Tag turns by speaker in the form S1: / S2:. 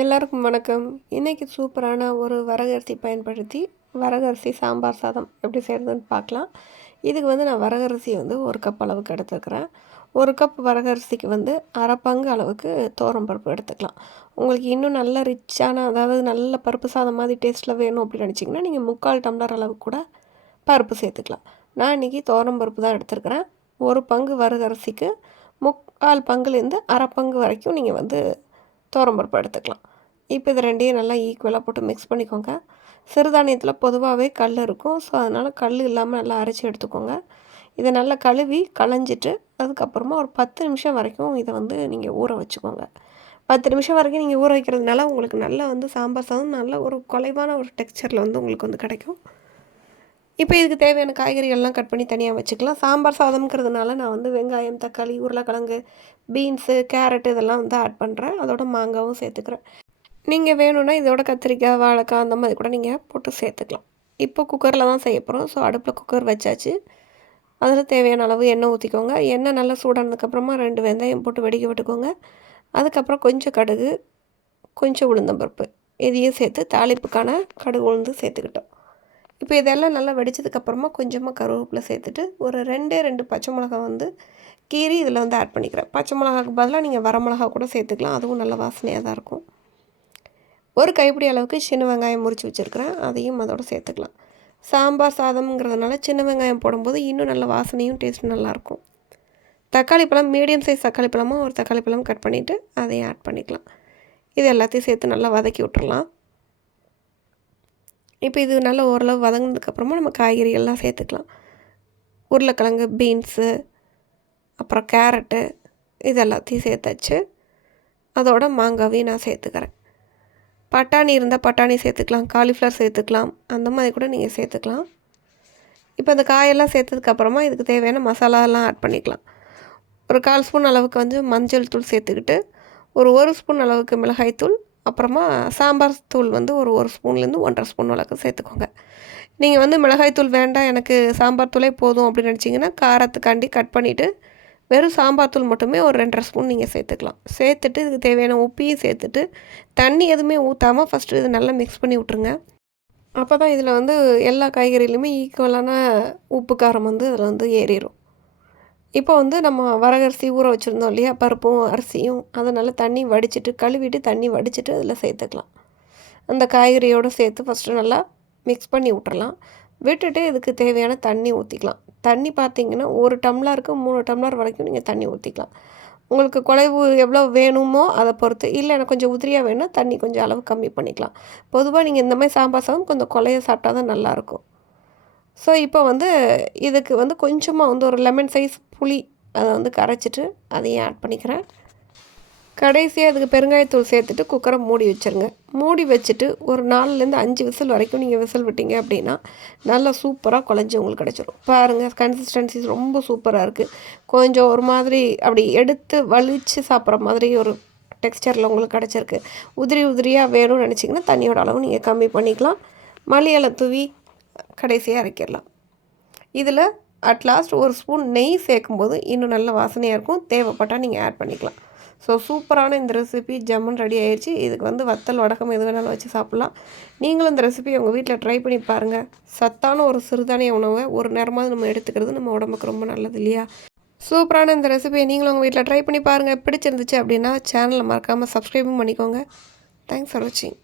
S1: எல்லாருக்கும் வணக்கம். இன்றைக்கி சூப்பரான ஒரு வரகரிசி பயன்படுத்தி வரகரிசி சாம்பார் சாதம் எப்படி செய்கிறதுன்னு பார்க்கலாம். இதுக்கு வந்து நான் வரகரிசி வந்து ஒரு கப் அளவுக்கு எடுத்துக்கிறேன். ஒரு கப் வரகரிசிக்கு வந்து அரை பங்கு அளவுக்கு தோரம் பருப்பு எடுத்துக்கலாம். உங்களுக்கு இன்னும் நல்ல ரிச்சான அதாவது நல்ல பருப்பு சாதம் மாதிரி டேஸ்ட்டில் வேணும் அப்படின்னு நினச்சிங்கன்னா நீங்கள் முக்கால் டம்ளர் அளவுக்கு கூட பருப்பு சேர்த்துக்கலாம். நான் இன்றைக்கி தோரம் பருப்பு தான் எடுத்துருக்கிறேன் ஒரு பங்கு வரகரிசிக்கு முக்கால் பங்குலேருந்து அரை பங்கு வரைக்கும் நீங்கள் வந்து பருப்பு எடுத்துக்கலாம். இப்போ இது ரெண்டையும் நல்லா ஈக்குவலாக போட்டு மிக்ஸ் பண்ணிக்கோங்க. சிறுதானியத்தில் பொதுவாகவே கல் இருக்கும். ஸோ அதனால் கல் இல்லாமல் நல்லா அரைச்சி எடுத்துக்கோங்க. இதை நல்லா கழுவி களைஞ்சிட்டு அதுக்கப்புறமா ஒரு பத்து நிமிஷம் வரைக்கும் இதை வந்து நீங்கள் ஊற வச்சுக்கோங்க. பத்து நிமிஷம் வரைக்கும் நீங்கள் ஊற வைக்கிறதுனால உங்களுக்கு நல்லா வந்து சாம்பார் சாதம் நல்ல ஒரு குலைவான ஒரு டெக்ஸ்சரில் வந்து உங்களுக்கு வந்து கிடைக்கும். இப்போ இதுக்கு தேவையான காய்கறிகள்லாம் கட் பண்ணி தனியாக வச்சுக்கலாம். சாம்பார் சாதம்ங்கிறதுனால நான் வந்து வெங்காயம் தக்காளி உருளைக்கிழங்கு பீன்ஸு கேரட் இதெல்லாம் வந்து ஆட் பண்ணுறேன் அதோட மாங்காவும் சேர்த்துக்கிறேன். நீங்கள் வேணும்னா இதோட கத்திரிக்காய் வாழைக்காய் அந்த மாதிரி கூட நீங்கள் போட்டு சேர்த்துக்கலாம். இப்போ குக்கரில் தான் செய்ய போகிறோம் ஸோ அடுப்பில் குக்கர் வச்சாச்சு. அதில் தேவையான அளவு எண்ணெய் ஊற்றிக்கோங்க எண்ணெய் நல்லா சூடானதுக்கப்புறமா ரெண்டு வெந்தயம் போட்டு வெடிக்க விட்டுக்கோங்க. அதுக்கப்புறம் கொஞ்சம் கடுகு கொஞ்சம் உளுந்தம்பருப்பு இதையும் சேர்த்து தாளிப்புக்கான கடுகு உளுந்து சேர்த்துக்கிட்டோம். இப்போ இதெல்லாம் நல்லா வெடிச்சதுக்கப்புறமா கொஞ்சமாக கருவேப்பிலை சேர்த்துட்டு ஒரு ரெண்டே ரெண்டு பச்சை மிளகா வந்து கீரி இதில் வந்து ஆட் பண்ணிக்கிறேன். பச்சை மிளகாக்கு பதிலாக நீங்கள் வரமிளகா கூட சேர்த்துக்கலாம். அதுவும் நல்ல வாசனையாக தான் இருக்கும். ஒரு கைப்பிடி அளவுக்கு சின்ன வெங்காயம் முறித்து வச்சுருக்கிறேன். அதையும் அதோடு சேர்த்துக்கலாம். சாம்பார் சாதம்ங்கிறதுனால சின்ன வெங்காயம் போடும்போது இன்னும் நல்ல வாசனையும் டேஸ்ட்டும் நல்லாயிருக்கும் தக்காளி பழம் மீடியம் சைஸ் தக்காளி பழமும் ஒரு தக்காளி பழம் கட் பண்ணிவிட்டு அதையும் ஆட் பண்ணிக்கலாம். இது எல்லாத்தையும் சேர்த்து நல்லா வதக்கி விட்டுறலாம். இப்போ இது நல்லா ஓரளவு வதங்கினதுக்கப்புறமா நம்ம காய்கறிகள்லாம் சேர்த்துக்கலாம். உருளைக்கிழங்கு பீன்ஸு அப்புறம் கேரட்டு இது எல்லாத்தையும் சேர்த்தாச்சு. அதோட மாங்காவையும் நான் சேர்த்துக்கிறேன். பட்டாணி இருந்தால் பட்டாணி சேர்த்துக்கலாம் காலிஃப்ளவர் சேர்த்துக்கலாம் அந்த மாதிரி கூட நீங்கள் சேர்த்துக்கலாம். இப்போ அந்த காயெல்லாம் சேர்த்ததுக்கப்புறமா இதுக்கு தேவையான மசாலாலாம் ஆட் பண்ணிக்கலாம். ஒரு கால் ஸ்பூன் அளவுக்கு வந்து மஞ்சள் தூள் சேர்த்துக்கிட்டு ஒரு ஒரு ஸ்பூன் அளவுக்கு மிளகாய்த்தூள் அப்புறமா சாம்பார் தூள் வந்து ஒரு ஒரு ஸ்பூன்லேருந்து ஒன்றரை ஸ்பூன் அளவுக்கு சேர்த்துக்கோங்க. நீங்கள் வந்து மிளகாய் தூள் வேண்டாம் எனக்கு சாம்பார் தூளே போதும் அப்படின்னு நினச்சிங்கன்னா காரத்துக்காண்டி கட் பண்ணிவிட்டு வெறும் சாம்பார் தூள் மட்டுமே ஒரு ரெண்டரை ஸ்பூன் நீங்கள் சேர்த்துக்கலாம். சேர்த்துட்டு இதுக்கு தேவையான உப்பையும் சேர்த்துட்டு தண்ணி எதுவுமே ஊற்றாமல் ஃபஸ்ட்டு இது நல்லா மிக்ஸ் பண்ணி விட்ருங்க அப்போ தான் இதில் வந்து எல்லா காய்கறிலையுமே ஈக்குவலான உப்பு காரம் வந்து அதில் வந்து ஏறிடும் இப்போ வந்து நம்ம வரகரிசி ஊற வச்சுருந்தோம் இல்லையா? பருப்பும் அரிசியும். அதை நல்லா தண்ணி வடிச்சிட்டு கழுவிட்டு தண்ணி வடிச்சிட்டு அதில் சேர்த்துக்கலாம். அந்த காய்கறியோடு சேர்த்து ஃபஸ்ட்டு நல்லா மிக்ஸ் பண்ணி விட்டுறலாம் விட்டுட்டு இதுக்கு தேவையான தண்ணி ஊற்றிக்கலாம் தண்ணி பார்த்தீங்கன்னா ஒரு டம்ளருக்கு மூணு டம்ளர் வரைக்கும் நீங்கள் தண்ணி ஊற்றிக்கலாம் உங்களுக்கு குலைவு எவ்வளோ வேணுமோ அதை பொறுத்து. இல்லை எனக்கு கொஞ்சம் உதிரியாக வேணும்னா தண்ணி கொஞ்சம் அளவு கம்மி பண்ணிக்கலாம். பொதுவாக நீங்கள் இந்த மாதிரி சாம்பார் சாதம் கொஞ்சம் கொலையை சாப்பிட்டா தான் நல்லாயிருக்கும் ஸோ இப்போ வந்து இதுக்கு வந்து கொஞ்சமாக வந்து ஒரு லெமன் சைஸ் புளி அதை வந்து கரைச்சிட்டு அதையும் ஆட் பண்ணிக்கிறேன். கடைசியாக அதுக்கு பெருங்காயத்தூள் சேர்த்துட்டு குக்கரை மூடி வச்சுருங்க. மூடி வச்சுட்டு ஒரு நாலுலேருந்து அஞ்சு விசில் வரைக்கும் நீங்கள் விசில் விட்டீங்க அப்படின்னா நல்லா சூப்பராக குழஞ்சி உங்களுக்கு கிடச்சிரும். பாருங்கள் கன்சிஸ்டன்சி ரொம்ப சூப்பராக இருக்குது கொஞ்சம் ஒரு மாதிரி அப்படி எடுத்து வலித்து சாப்பிட்ற மாதிரி ஒரு டெக்ஸ்டரில் உங்களுக்கு கிடச்சிருக்கு. உதிரி உதிரியாக வேணும்னு நினச்சிங்கன்னா தண்ணியோட அளவு நீங்கள் கம்மி பண்ணிக்கலாம். மல்லியலை தூவி கடைசியாக அரைக்கிடலாம் இதில் அட்லாஸ்ட் ஒரு ஸ்பூன் நெய் சேர்க்கும்போது இன்னும் நல்ல வாசனையாக இருக்கும். தேவைப்பட்டால் நீங்கள் ஆட் பண்ணிக்கலாம். ஸோ சூப்பரான இந்த ரெசிபி ஜம்முன் ரெடி ஆயிடுச்சு இதுக்கு வந்து வத்தல் வடகம் எது வேணாலும் வச்சு சாப்பிட்லாம். நீங்களும் இந்த ரெசிபி உங்கள் வீட்டில் ட்ரை பண்ணி பாருங்கள் சத்தான ஒரு சிறுதானிய உணவை. ஒரு நேரமாவது நம்ம எடுத்துக்கிறது நம்ம உடம்புக்கு ரொம்ப நல்லது இல்லையா? சூப்பரான இந்த ரெசிபியை நீங்களும் உங்கள் வீட்டில் ட்ரை பண்ணி பாருங்கள் பிடிச்சிருந்துச்சு அப்படின்னா சேனலை மறக்காமல் சப்ஸ்கிரைபும் பண்ணிக்கோங்க. தேங்க்ஸ் ஃபார் வாட்சிங்